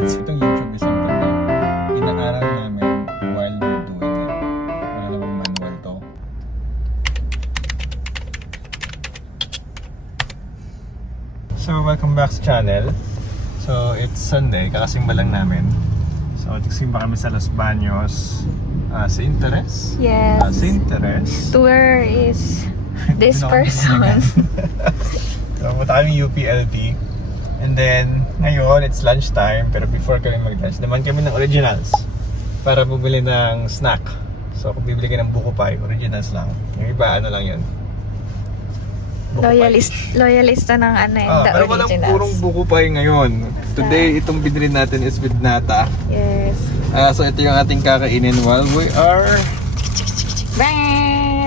At itong YouTube is something na inaaral namin while we're doing it. Wala namang manual to. So, welcome back sa channel. So, it's Sunday, kakasimba lang namin. So, nagsimba kami sa Los Baños. St. Teres? Yes. St. Teres. To where is this person? So, punta kami UPLB. And then, ngayon, it's lunchtime. Pero before kami mag-lunch, naman kami ng originals para bumili ng snack. So, kung bibili ka ng buko pie, originals lang. Yung iba, ano lang yun. Buko Loyalista ng ano yun, the pero walang originals. purong buko pie ngayon. Today, itong binili natin is with nata. Yes. So, ito yung ating kakainin while we are... Bang!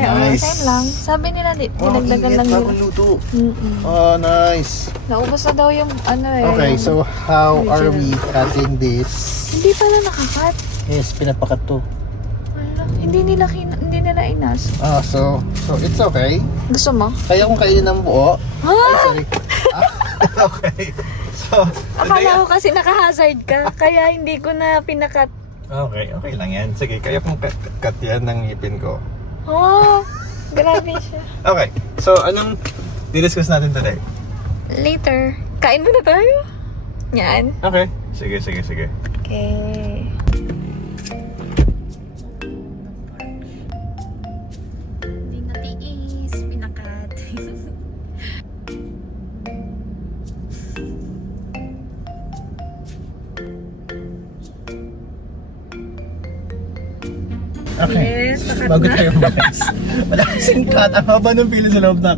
Nice. Same lang. Sabi nila, dinagdagan lang nila. luto. Mm-mm. Oh, nice. Naubos na daw yung ano eh. Okay, yung- so how are we cutting this? Hindi pala nakakat. Yes, pinapakat to. Wala. Hindi nila inas. So it's okay. Gusto mo? Kaya kung kainin ng buo. Ay, Ah! sorry. Okay. So, Akala ko kasi naka-hazard ka, kaya hindi ko na pinakat. okay lang yan. Sige, kaya kung cut yan ng ngipin ko. Oh, grabe siya. Okay, so anong di-discuss natin today? Later. Kain muna tayo. Yan. Okay. Sige. Okay. Hindi natiis, pinakat. Okay. Yes, pakat Bago na. tayo umalis. Wala kasing cut. Ang haba ng pila sa loob na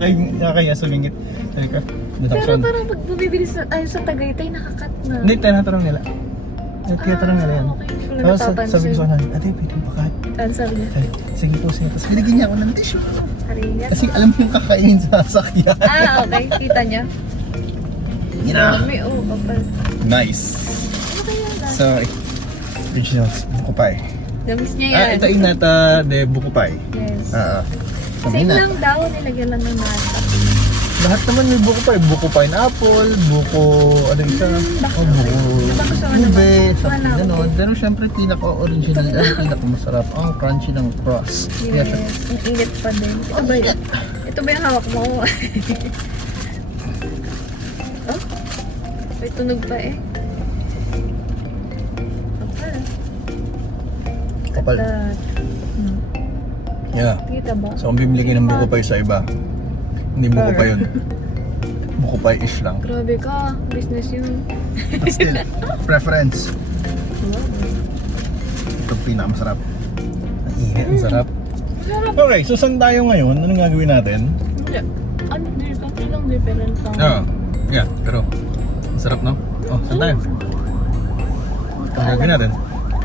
kaya sumingit. Sabi ko, Pero deduction. parang pag bumibilis na tayo sa Tagaytay, nakakat na. Hindi, tinatanong nila. Tinatanong nila yan. Okay, hindi ko na Tapos napapansin. sabi ko sa kanila, ate, pwede pa cut. Ano sabi niya? Sabi, sige po. Tapos binigyan niya ako ng tissue. Hariya. Kasi alam mo yung kakainin sa sasakyan. Okay. Kita niya. Yun na. May kapal. Nice. Ano kaya na? So, originals, buko pie. Gamis niya yan. Ito inata de buko pie. Yes. Sabi Same na. lang daw, nilagyan lang ng nata. Lahat naman may buko pie. Buko pineapple, buko, ano isa? Baka buko Baka gusto mo ube, naman. something Wala, ganon. okay. Pero syempre, pinaka-original, pinaka-masarap. Ang crunchy ng crust. Yes. Ang init pa din. Ito ba yun? Ito ba yung hawak mo? Oh? May tunog pa eh. Kapal. Katat. Yeah. Kita ba? So, kung bibili kayo ng buko pie sa iba, hindi buko pie yun. Buko pie-ish lang. Grabe ka. Business yun. But still, preference. Ito pinakamasarap. Ang init, ang sarap. Masarap. Okay, so saan tayo ngayon? Anong gagawin natin? Hindi. Ano din? Kasi lang different lang. Yeah, pero ang sarap, no? Oh, saan tayo? Anong gagawin natin?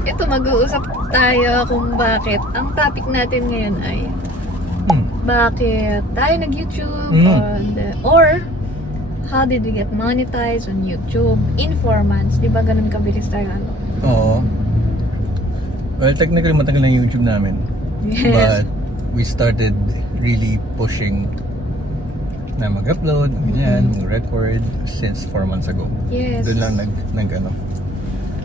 Ito, mag-uusap tayo kung bakit. Ang topic natin ngayon ay bakit tayo nag-YouTube or how did we get monetized on YouTube in 4 months. Di ba ganun kabilis tayo ano? Oo. Well, technically matagal na yung YouTube namin. Yes. But we started really pushing na mag-upload, ganyan, mag-record since 4 months ago. Yes. Doon lang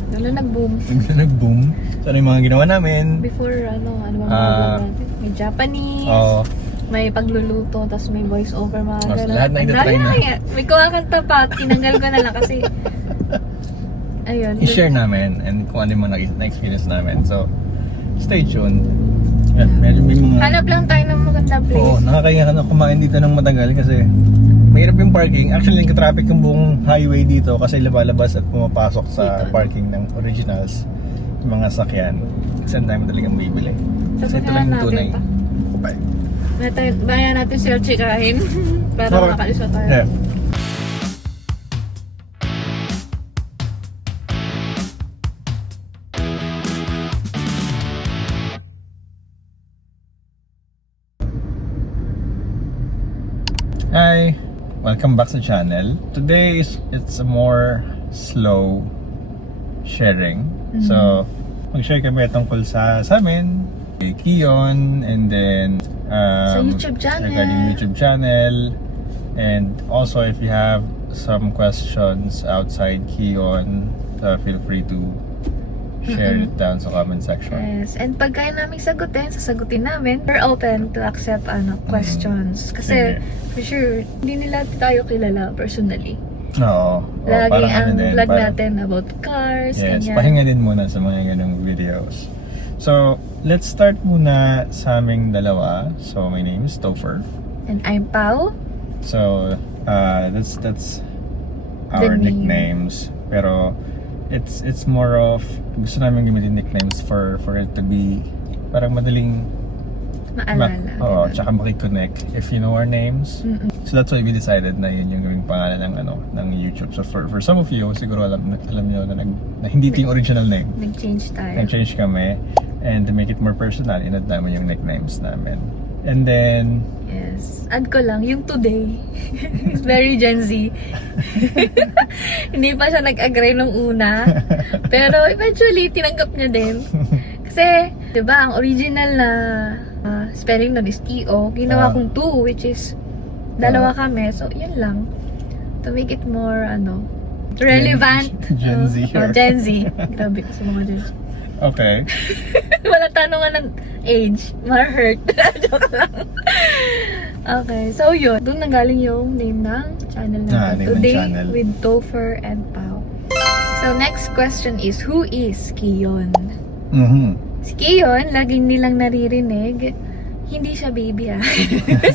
Doon lang nag-boom. nag-boom. So ano yung mga ginawa namin? Before ano ba mga vlog natin? May Japanese, Oo. may pagluluto, tapos may voice over mga Oh, ganun. lahat na Ang itatry dami na. kaya. May kumakanta pa, tinanggal ko na lang kasi ayun. I-share namin and kung ano yung mga na-experience namin. So, stay tuned. Yan, medyo may mga... Hanap lang tayo ng magandang place. Oo, nakakaya ka na kumain dito ng matagal kasi mahirap yung parking. Actually, nagka-traffic yung buong highway dito kasi lumalabas at pumapasok sa Dito. parking ng originals yung mga sakyan. Kasi ang dami talagang bibili. Kasi ito lang yung natin tunay. pa. Kupay. Bayan natin sila chikahin para Okay. makakalusot tayo. Yeah. Hi! Welcome back sa channel. Today it's a more slow sharing. So, mag-share kami tungkol sa amin, kay Kion, and then Sa YouTube channel. regarding YouTube channel, and also if you have some questions outside Kion, feel free to share it down sa comment section. Yes, and pag kaya namin sasagutin namin. We're open to accept questions. Kasi, for sure, hindi nila tayo kilala personally. Oo. Laging parang ang din, vlog parang- natin about cars, Yes, ganyan. pahinga din muna sa mga ganung videos. So, let's start muna sa aming dalawa. So, my name is Topher. And I'm Pao. So, that's The our name. nicknames. Pero, it's more of, gusto namin gamitin nicknames for it to be parang madaling Maalala. Oo, ganun. tsaka makikonnect if you know our names. Mm-mm. So that's why we decided na yun yung gawing pangalan ng YouTube. So for some of you, siguro alam niyo na hindi ito yung original name. Nag-change tayo. Nag-change kami, and to make it more personal, inad namin yung nicknames namin. And then, Yes. Add ko lang, yung today. It's very Gen Z. Hindi pa siya nag-agree nung una. Pero eventually, tinanggap niya din. Kasi, di ba, ang original na spelling nun is T-O. Ginawa kong 2, which is dalawa kami. So, yun lang. To make it more, relevant. Gen Z here. Gen Z. Grabe ko sa mga Gen Z. okay. Wala tanungan ng age. Ma-hurt. Joke lang. Okay, so yun. Doon nanggaling yung name ng channel natin. name ng Today channel. with Topher and Pao. So next question is, who is Kion? Mhm. Si Kion, laging nilang naririnig, hindi siya baby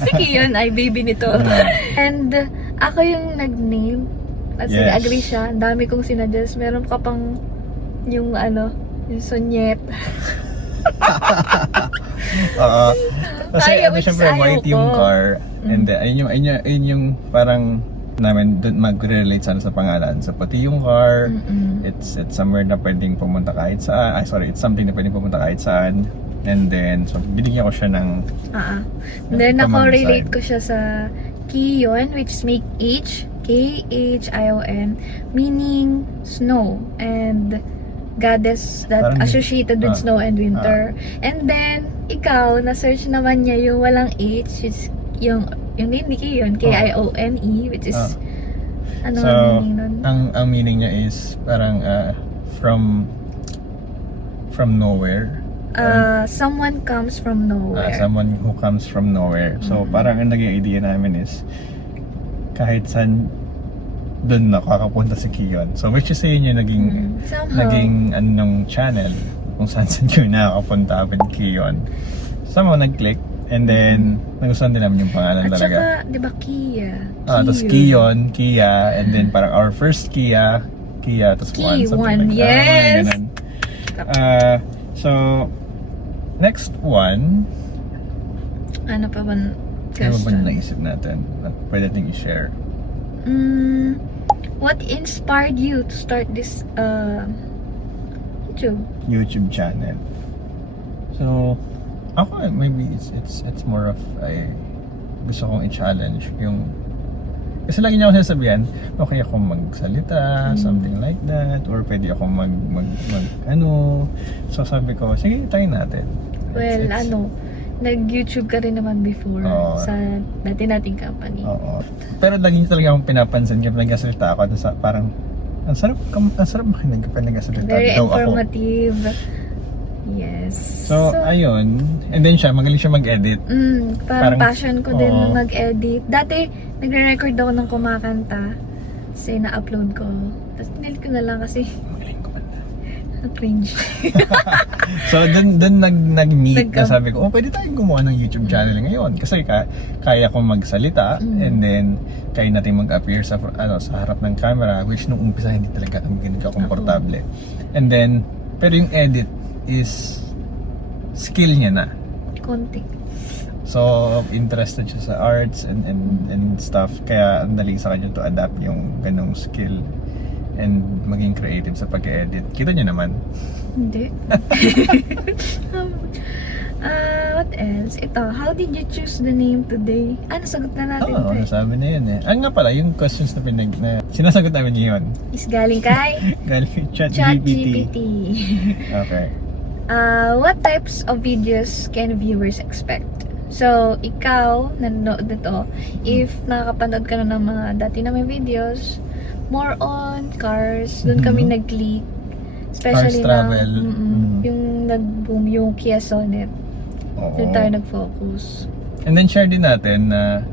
si Kion ay baby nito. And ako yung nag-name. At Yes. nag-agree siya. Ang dami kong sinadjust. Meron ka pang yung yung Sonyet. Kasi Ayaw, which syempre is ayaw white yung ko. car. And then, ayun yung parang namin doon mag-relate sana sa pangalan. So pati yung car, Mm-mm. it's somewhere na pwedeng pumunta kahit saan. It's something na pwedeng pumunta kahit saan. And then, so binigyan ko siya ng Then command ako-relate sign. ko siya sa Kion, which is make H, K-H-I-O-N, meaning snow. And goddess that Parang- associated with snow and winter. And then, ikaw, na-search naman niya yung walang H, which is yung name ni Kion, K-I-O-N-E, which is, ano So, ang meaning nun? ang meaning niya is parang from nowhere. Someone comes from nowhere. Someone who comes from nowhere. So, parang ang naging idea namin is kahit saan doon nakakapunta si Kion. So, which is yun yung Somehow. naging anong channel kung saan yun nakakapunta with Kion. Somehow nag-click, and then nagustuhan din namin yung pangalan At talaga. saka, di ba, Kia? Tapos Kion, Kia, and then parang our first Kia, tapos Ki, something one, like that. yes. Ganun. So, next one, Ano pa ba ano ba question? naisip natin na pwede natin i-share? What inspired you to start this YouTube? YouTube channel. So, ako maybe it's more of gusto kong i-challenge yung kasi lagi niya ako sinasabihan, okay ako magsalita, something like that, or pwede ako mag so sabi ko, sige, try natin. Well, nag-YouTube ka rin naman before Oo. sa dati nating company. Oo. Pero lagi niya talaga akong pinapansin kapag nagsasalita ako, parang ang sarap makinig kapag nagsasalita Very daw ako. informative. Yes. So, ayun. And then magaling siya mag-edit. Parang parang- passion ko din oo. mag-edit. Dati, nagre-record ako ng kumakanta. Kasi na-upload ko. Tapos pinilit ko na lang kasi Magaling kumanta. cringe. So, dun nag-meet na Nagka- sabi ko, pwede tayong gumawa ng YouTube channel ngayon. Kasi kaya kong magsalita, and then kaya natin mag-appear sa harap ng camera, which nung umpisa hindi talaga kami ganun ka-komportable. And then, pero yung edit is skill niya na. Konti. So, interested siya sa arts and stuff. Kaya ang dali sa kanya to adapt yung ganong skill and maging creative sa pag-edit. Kita niyo naman. Hindi. What else? Ito, how did you choose the name today? Nasagot na natin Oo, to eh. nasabi na yun eh. Nga pala, yung questions na sinasagot namin yun. Is galing kay Galing kay ChatGPT. ChatGPT. Okay. What types of videos can viewers expect? So, ikaw, nanonood nito, if nakakapanood ka na ng mga dati namin videos, more on cars, doon kami nag-click. Especially Cars travel. yung nag-boom yung Kia Sonet. Oo. Doon tayo nag-focus. And then share din natin na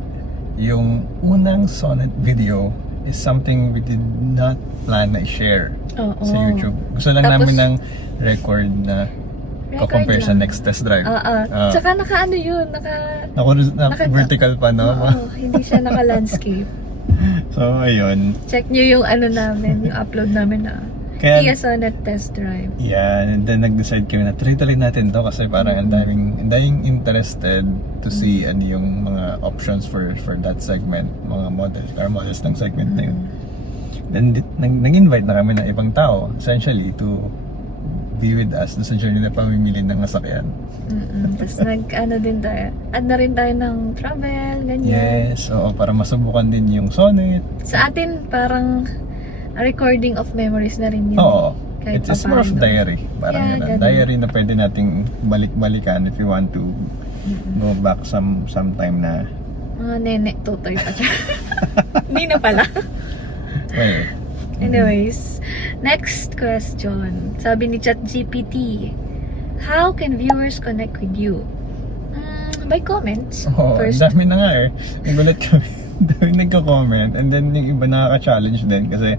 yung unang Sonet video is something we did not plan na i-share Oo. sa YouTube. Gusto lang Tapos, namin ng record na compare sa lang. next test drive. Tsaka naka-ano yun, Vertical pa, no? Oo, hindi siya naka-landscape. So, ayun. Check nyo yung ano namin, yung upload namin na Kaya, Kia Sonet test drive. yeah, and then nag-decide kami na tuloy natin to kasi parang ang daming interested to see ano yung mga options for that segment, mga car models ng segment na yun. Then nag-invite na kami ng ibang tao essentially to be with us sa journey na pamimili ng nasakyan. Tapos nag-ano din tayo, add na rin tayo ng travel, ganyan. Yes, oo, para masubukan din yung Sonet. Sa atin, parang a recording of memories na rin yun. Oo. Kahit It's more of papaano. diary. Parang Yeah, ganun. ganun. Diary na pwede nating balik-balikan if you want to go back sometime na. Mga nene, tutoy pa siya. Hindi na pala. Well, Anyways, next question. Sabi ni ChatGPT, how can viewers connect with you? By comments, oh, first. dami na nga eh. Nagulat kami. Dami nagka-comment and then yung iba nakaka-challenge din kasi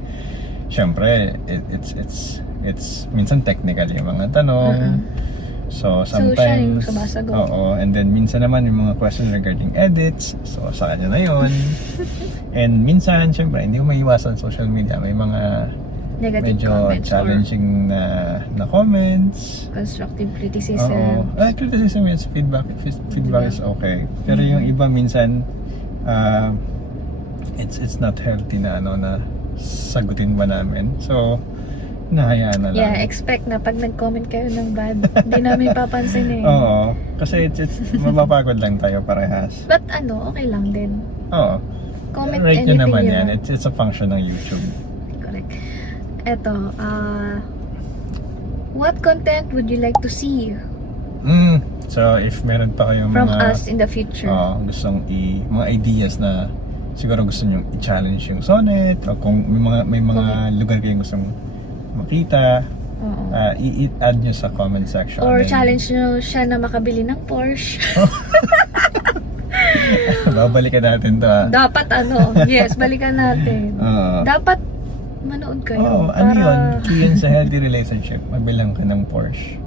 syempre it's minsan technical yung mga tanong. So siya yung sometimes sumasagot. oo, and then minsan naman yung mga questions regarding edits. So sa kanya na 'yon. And minsan syempre hindi mo maiiwasan social media, may mga Negative medyo comments challenging na comments. or constructive criticism. Oo. Criticism is feedback. Feedback is okay. Pero yung iba minsan it's not healthy na na sagutin ba namin. So nahayaan na lang. Yeah, expect na pag nag-comment kayo ng bad, hindi namin papansin eh. Oo. Kasi it's mapapagod lang tayo parehas. But okay lang din. Oo. Comment Right anything nyo naman you yan. want. It's a function ng YouTube. Correct. Eto, what content would you like to see So if meron pa kayong from mga us in the future? gustong mga ideas na siguro gusto nyo i-challenge yung Sonet o kung may mga lugar kayong gustong makita, Oo. i-add nyo sa comment section. Or Then, challenge nyo siya na makabili ng Porsche. babalikan natin to Dapat yes, balikan natin. Oo. Dapat manood kayo. Oo, ano yun? Key yun sa healthy relationship. Mabilang ka ng Porsche.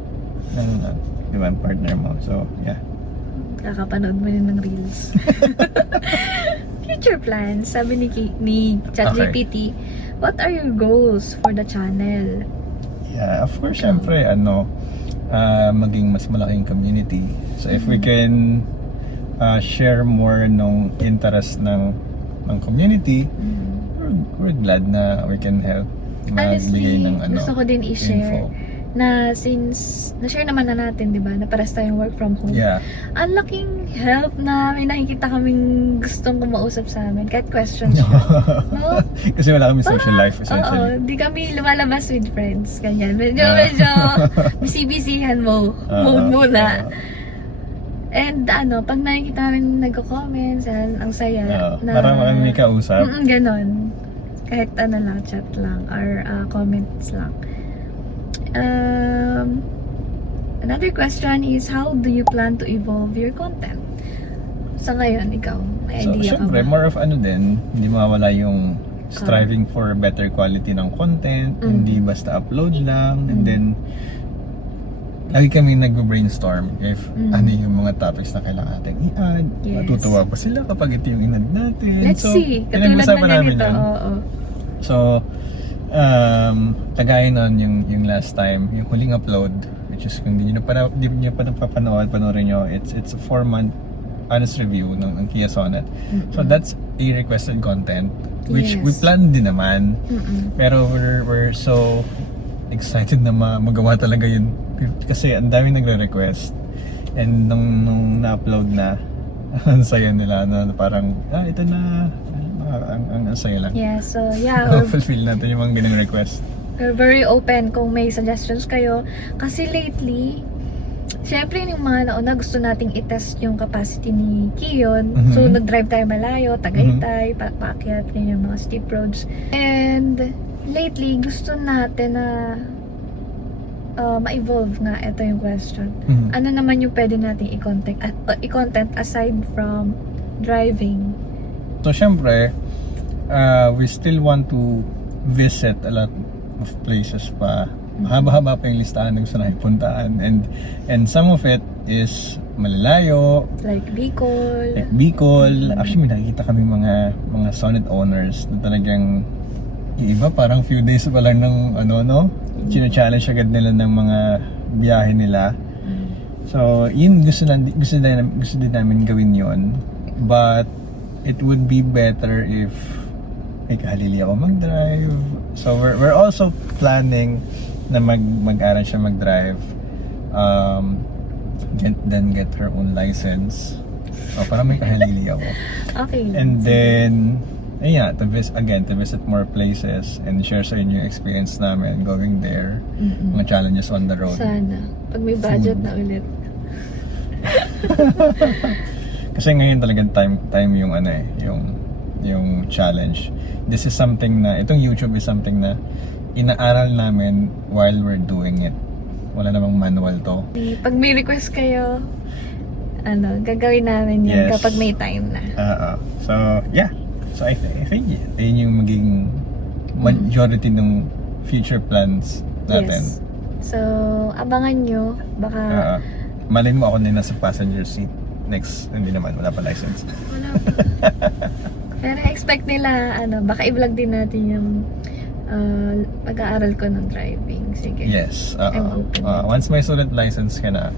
Di ba, partner mo. So, yeah. Kakapanood mo rin ng reels. Future plans, sabi ni ChatGPT, what are your goals for the channel? Yeah, of course, syempre, maging mas malaking community. So, if we can share more nung interest ng community, we're glad na we can help Honestly, magbigay ng gusto ko din i-share info. na since na-share naman na natin, di ba, na pares tayong work from home. Yeah. Ang laking help na may nakikita kaming gustong kumausap sa amin, kahit questions siya. No? Kasi wala kami social life essentially. Oo, di kami lumalabas with friends, ganyan. Medyo busy-busyhan mode muna. And pag nakikita namin nagko-comments, ang saya. Parang may kausap. Ganon. Kahit lang, chat lang, or comments lang. Another question is, how do you plan to evolve your content? Sa ngayon, ikaw, may So, idea ka syempre, ba? more of din, hindi mawala yung striving for better quality ng content, hindi basta upload lang, and then lagi kami nag-brainstorm if ano yung mga topics na kailangan natin i-add. Yes. Matutuwa pa sila kapag ito yung in-add natin. Let's see. Katulad pinag-usapan na namin ganito. yun. Oo. So, kagaya nun yung last time, yung huling upload, which is kung hindi nyo pa napapanood, panoorin nyo, it's a 4-month honest review ng Kia Sonet. So that's a requested content, which Yes. we planned din naman. Pero we're so excited na magawa talaga yun. Kasi ang daming nagre-request. And nung na-upload na, ang saya nila na parang, ito na, ang saya lang. Yeah, so yeah, Fulfill natin yung mga ganang request. we're very open kung may suggestions kayo. Kasi lately, Syempre, yung mga nauna, gusto nating i-test yung capacity ni Kiyon. Mhm. So, nag-drive tayo malayo, Tagaytay, paakyat, yung mga steep roads. And, lately, gusto natin na ma-evolve nga. Ito yung question. Mhm. Ano naman yung pwede nating i-content aside from driving? So, syempre, we still want to visit a lot of places pa. Mahaba-haba pa yung listahan ng gusto namin puntaan. And some of it is malalayo, Like Bicol. like Bicol. Actually, may nakikita kami mga Sonnet owners na talagang yung iba parang few days pa lang ng challenge agad nila ng mga biyahe nila. So, yun gusto din namin gawin yon. But it would be better if may kahalili ako mag-drive. So, we're also planning na mag-aral siya mag-drive. Then get her own license. Para may kahalili ako. Okay lang. And then, to visit more places and share sa inyo yung experience namin going there. Mga challenges on the road. Sana. Pag may budget Food. na ulit. Kasi ngayon talagang time yung yung challenge. This is something na, itong YouTube is something na inaaral namin while we're doing it. Wala namang manual to. Pag may request kayo, gagawin namin yun Yes. kapag may time na. So, yeah. So, I think yun yung maging majority ng future plans natin. Yes. So, abangan nyo. Baka Malay mo ako na nasa passenger seat. Next, hindi naman, wala pa license. wala pa. Pero expect nila, baka i-vlog din natin yung pag-aaral ko ng driving. Sige. Yes. I'm open. Once may solid license ka na,